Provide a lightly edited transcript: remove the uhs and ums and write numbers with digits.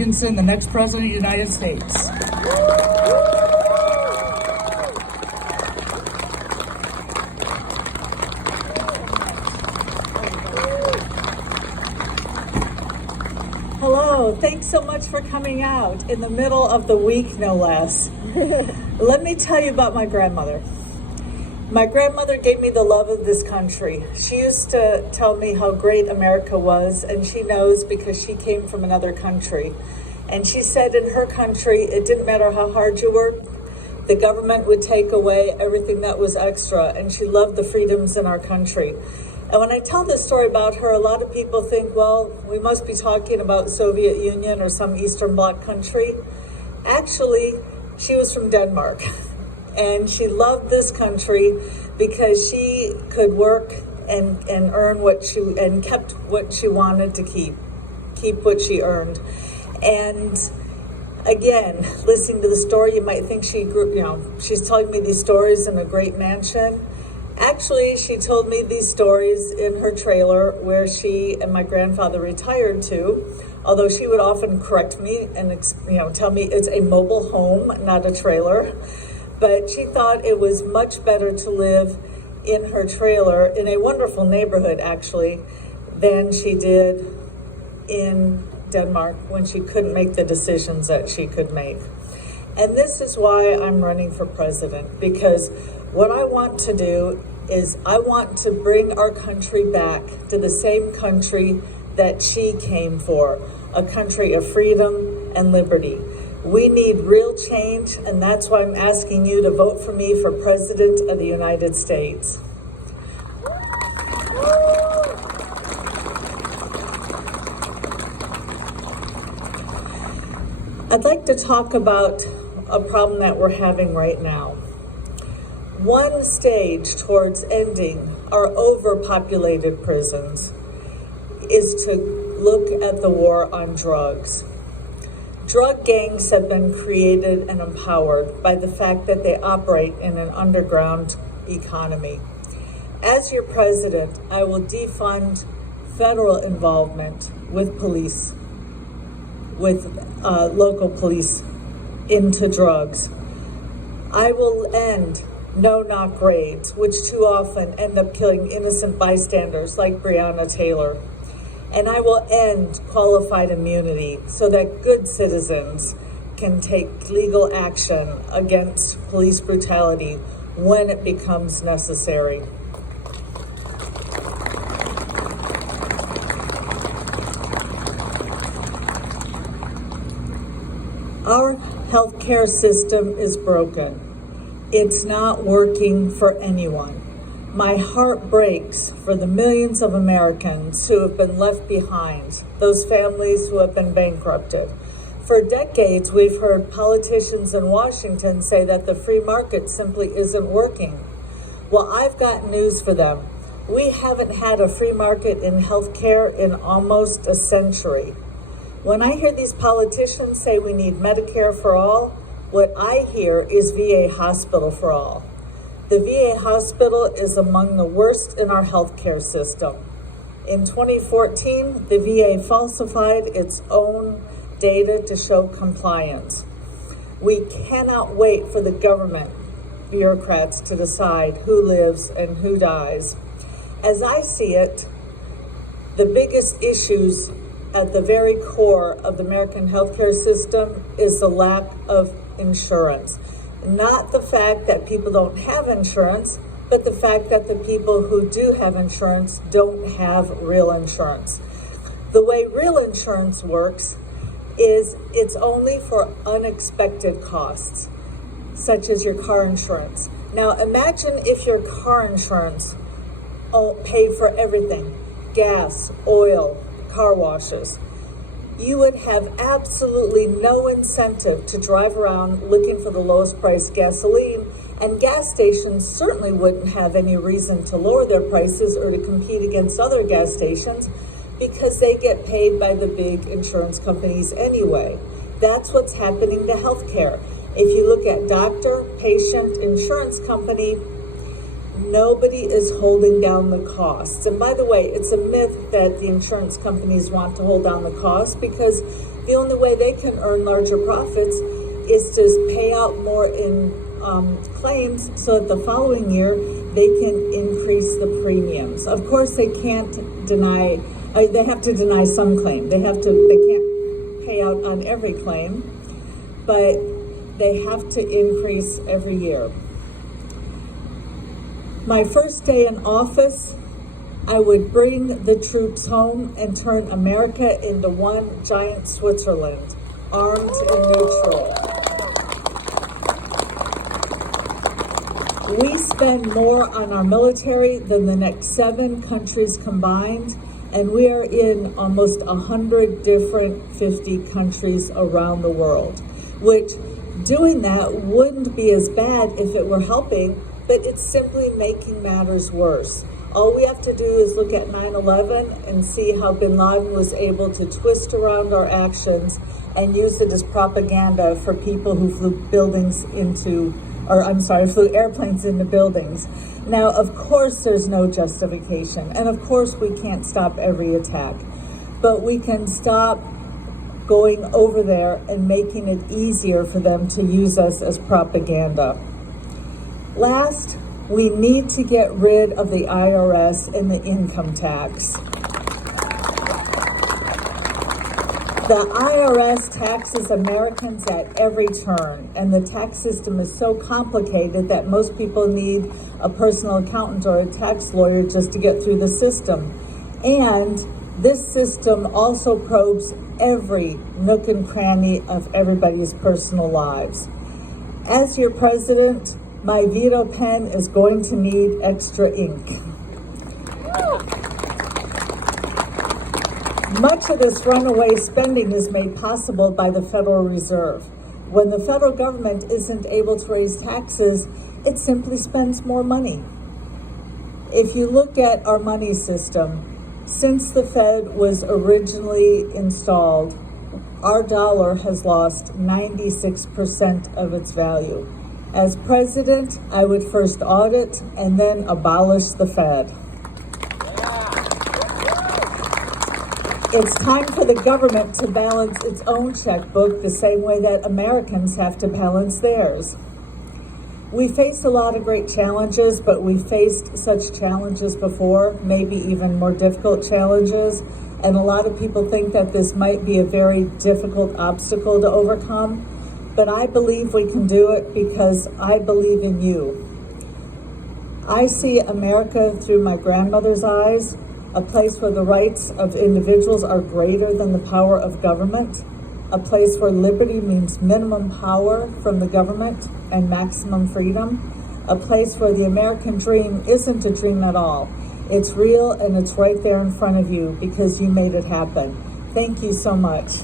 Jorgensen, the next president of the United States. Hello, thanks so much for coming out in the middle of the week, no less. Let me tell you about my grandmother. My grandmother gave me the love of this country. She used to tell me how great America was, and she knows because she came from another country. And she said in her country, it didn't matter how hard you worked, the government would take away everything that was extra, and she loved the freedoms in our country. And when I tell this story about her, a lot of people think, well, we must be talking about Soviet Union or some Eastern Bloc country. Actually, she was from Denmark. And she loved this country because she could work and earn what she, and kept what she wanted to keep what she earned. And again, listening to the story, you might think she grew, she's telling me these stories in a great mansion. Actually, she told me these stories in her trailer where she and my grandfather retired to, although she would often correct me and tell me it's a mobile home, not a trailer. But she thought it was much better to live in her trailer, in a wonderful neighborhood actually, than she did in Denmark when she couldn't make the decisions that she could make. And this is why I'm running for president, because what I want to do is I want to bring our country back to the same country that she came for, a country of freedom and liberty. We need real change, and that's why I'm asking you to vote for me for President of the United States. I'd like to talk about a problem that we're having right now. One stage towards ending our overpopulated prisons is to look at the war on drugs. Drug gangs have been created and empowered by the fact that they operate in an underground economy. As your president, I will defund federal involvement with police, with local police into drugs. I will end no-knock raids, which too often end up killing innocent bystanders like Breonna Taylor. And I will end qualified immunity so that good citizens can take legal action against police brutality when it becomes necessary. Our healthcare system is broken. It's not working for anyone. My heart breaks for the millions of Americans who have been left behind, those families who have been bankrupted. For decades, we've heard politicians in Washington say that the free market simply isn't working. Well, I've got news for them. We haven't had a free market in healthcare in almost a century. When I hear these politicians say we need Medicare for all, what I hear is VA hospital for all. The VA hospital is among the worst in our healthcare system. In 2014, the VA falsified its own data to show compliance. We cannot wait for the government bureaucrats to decide who lives and who dies. As I see it, the biggest issues at the very core of the American healthcare system is the lack of insurance. Not the fact that people don't have insurance, but the fact that the people who do have insurance don't have real insurance. The way real insurance works is it's only for unexpected costs, such as your car insurance. Now imagine if your car insurance paid for everything, gas, oil, car washes. You would have absolutely no incentive to drive around looking for the lowest priced gasoline, and gas stations certainly wouldn't have any reason to lower their prices or to compete against other gas stations because they get paid by the big insurance companies anyway. That's what's happening to healthcare. If you look at doctor, patient, insurance company, Nobody is holding down the costs. And by the way, it's a myth that the insurance companies want to hold down the costs, because the only way they can earn larger profits is to pay out more in claims, so that the following year they can increase the premiums. Of course, they can't deny, they have to deny some claim. They can't pay out on every claim, but they have to increase every year. My first day in office, I would bring the troops home and turn America into one giant Switzerland, armed and neutral. We spend more on our military than the next 7 countries combined, and we are in almost 100 different 50 countries around the world, which doing that wouldn't be as bad if it were helping, but it's simply making matters worse. All we have to do is look at 9/11 and see how bin Laden was able to twist around our actions and use it as propaganda for people who flew airplanes into buildings. Now, of course, there's no justification, and of course, we can't stop every attack, but we can stop going over there and making it easier for them to use us as propaganda. Last, we need to get rid of the IRS and the income tax. The IRS taxes Americans at every turn, and the tax system is so complicated that most people need a personal accountant or a tax lawyer just to get through the system. And this system also probes every nook and cranny of everybody's personal lives. As your president, my veto pen is going to need extra ink. Much of this runaway spending is made possible by the Federal Reserve. When the federal government isn't able to raise taxes, it simply spends more money. If you look at our money system, since the Fed was originally installed, our dollar has lost 96% of its value. As president, I would first audit and then abolish the Fed. It's time for the government to balance its own checkbook the same way that Americans have to balance theirs. We face a lot of great challenges, but we faced such challenges before, maybe even more difficult challenges, and a lot of people think that this might be a very difficult obstacle to overcome, but I believe we can do it because I believe in you. I see America through my grandmother's eyes, a place where the rights of individuals are greater than the power of government, a place where liberty means minimum power from the government and maximum freedom, a place where the American dream isn't a dream at all. It's real and it's right there in front of you because you made it happen. Thank you so much.